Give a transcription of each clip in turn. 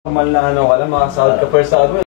Normal na ano ka lang, makasahod ka per sahod mo.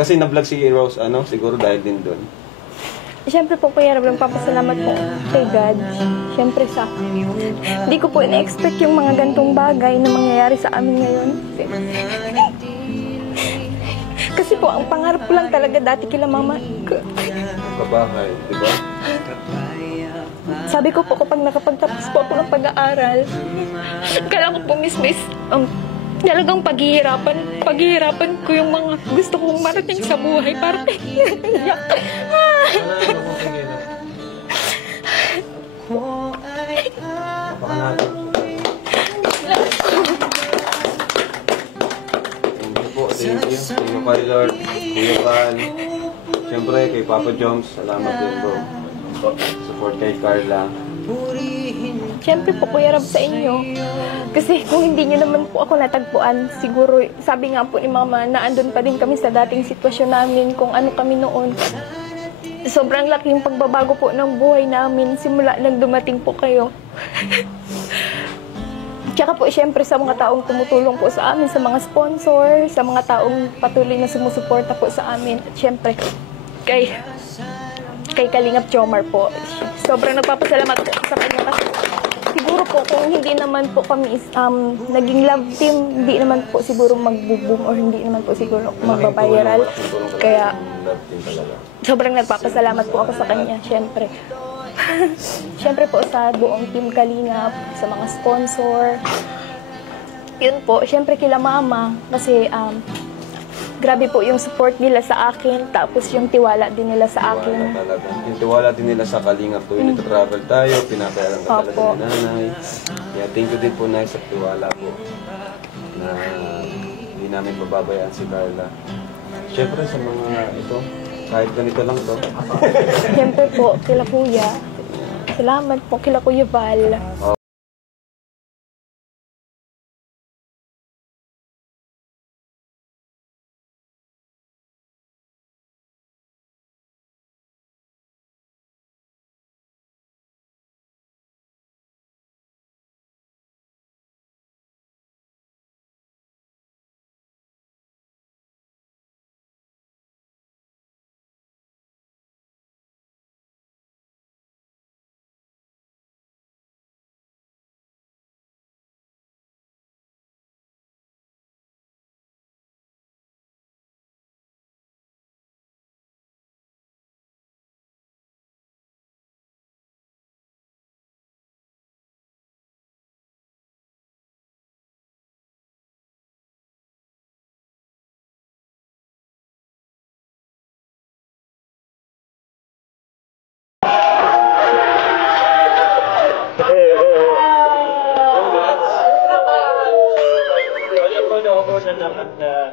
Kasi na-vlog si Rose, ano, siguro dahil din doon. Siyempre po, Kuya Rab, nagpapasalamat po kay God. Siyempre sa hindi ko po ina-expect yung mga gantong bagay na mangyayari sa amin ngayon. Kasi po, ang pangarap ko lang talaga dati kila mama. Kabahay, di ba? Sabi ko po, kapag nakapagtapos po ako ng pag-aaral, kala ko po mismis, talagang paghihirapan ko yung mga gusto kong marating sa buhay para iyak. Baka natin. Thank you po, thank you. Thank you kay Lord, Kuya Val. Siyempre kay Papa Joms, salamat din bro. Support kay Carla. Siyempre po, Kuya Rab, sa inyo. Kasi kung hindi nyo naman po ako natagpuan, siguro, sabi nga po ni Mama, na andun pa din kami sa dating sitwasyon namin, kung ano kami noon. Sobrang laking pagbabago po ng buhay namin simula nang dumating po kayo. Tsaka po, siyempre, sa mga taong tumutulong po sa amin, sa mga sponsor, sa mga taong patuloy na sumusuporta po sa amin. At siyempre, kay Kalingap Jomar po. Sobrang nagpapasalamat po sa kanya kasi siguro po kung hindi naman po kami naging love team, hindi naman po siguro mag-boom or hindi naman po siguro magbabiral. Kaya sobrang nagpapasalamat po ako sa kanya, syempre. Syempre po sa buong team Kalingap, sa mga sponsor. Yun po, syempre kila Mama kasi grabe po yung support nila sa akin, tapos yung tiwala din nila sa akin. Yung tiwala din nila sa Kalingap tuwing nagta-travel tayo, pinapayaran ka talaga ni nanay. Kaya thank you din po na sa tiwala po na hindi namin mababayaan si Carla. Siyempre sa mga ito, kahit ganito lang to. Siyempre po, kila Kuya. Salamat po kila Kuya Val.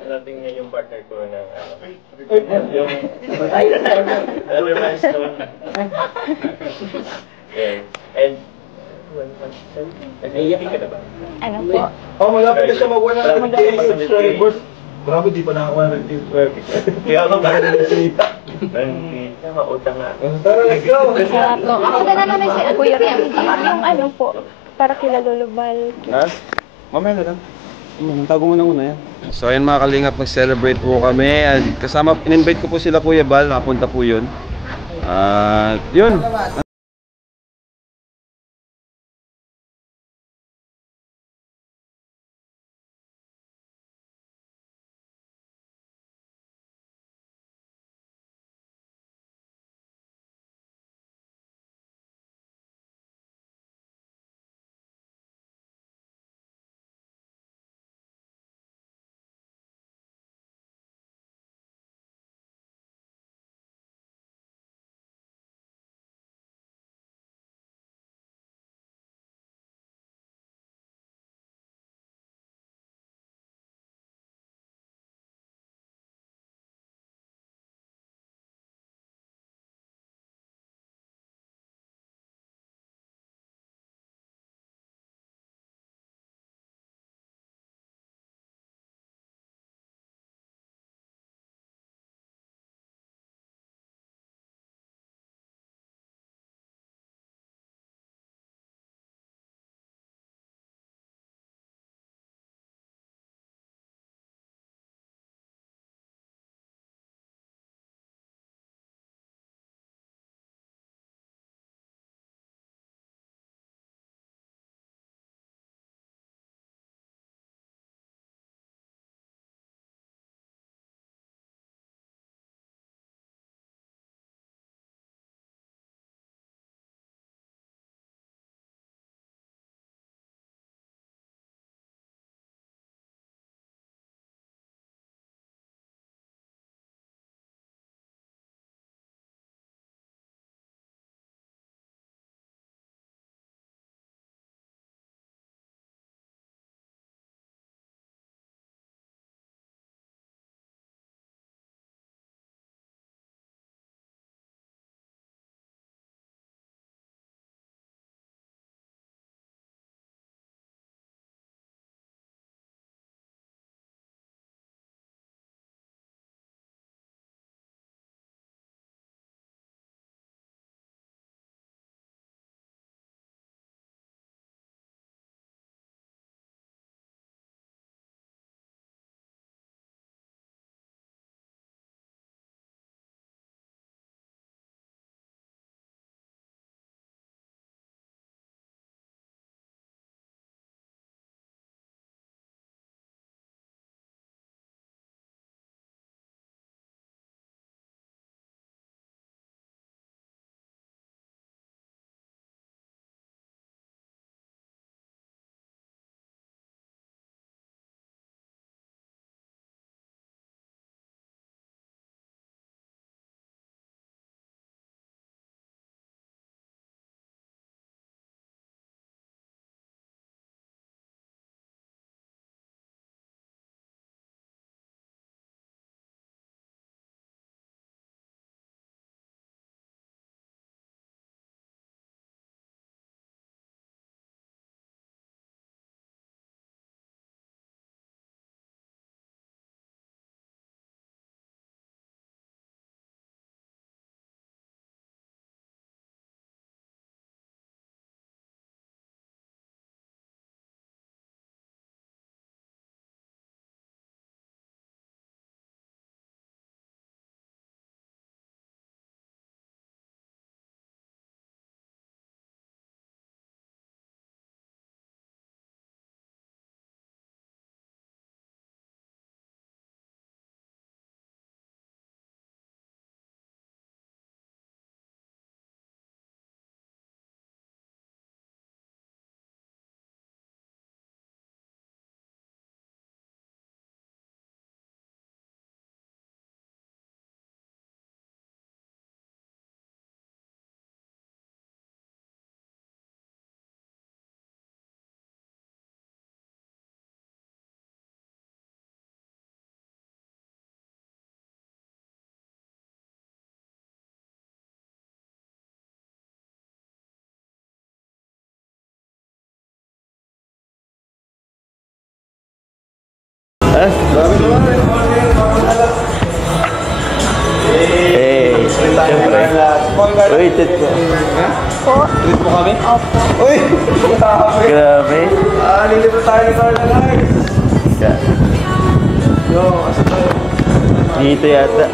Nating yung partner ko na yung other milestone. And nag-iiyak ka na ba? Ano po? Oh, malapit na siya mag-100k subscribers. Grabe, di pa nakakuha ng subscribers. Kaya ako bakit nagsalita? Mautang nga. Tara, let's go! Sarap po. Ako na namin si Kuya Rab. Yung ano po, para kila Lolo Val. Ha? Mamaya na lang. Tago mo na muna yan. So ayun mga Kalingap, mag-celebrate po kami. Kasama, in-invite ko po sila Kuya Val, nakapunta po yun. Yun. Eh, siyempre. Uy, tit ko. Po. Treat mo kami? Opo. Uy! Grabe. Lilipat tayo ni Carla guys! Yeah. Yo, asa tayo? Dito yata.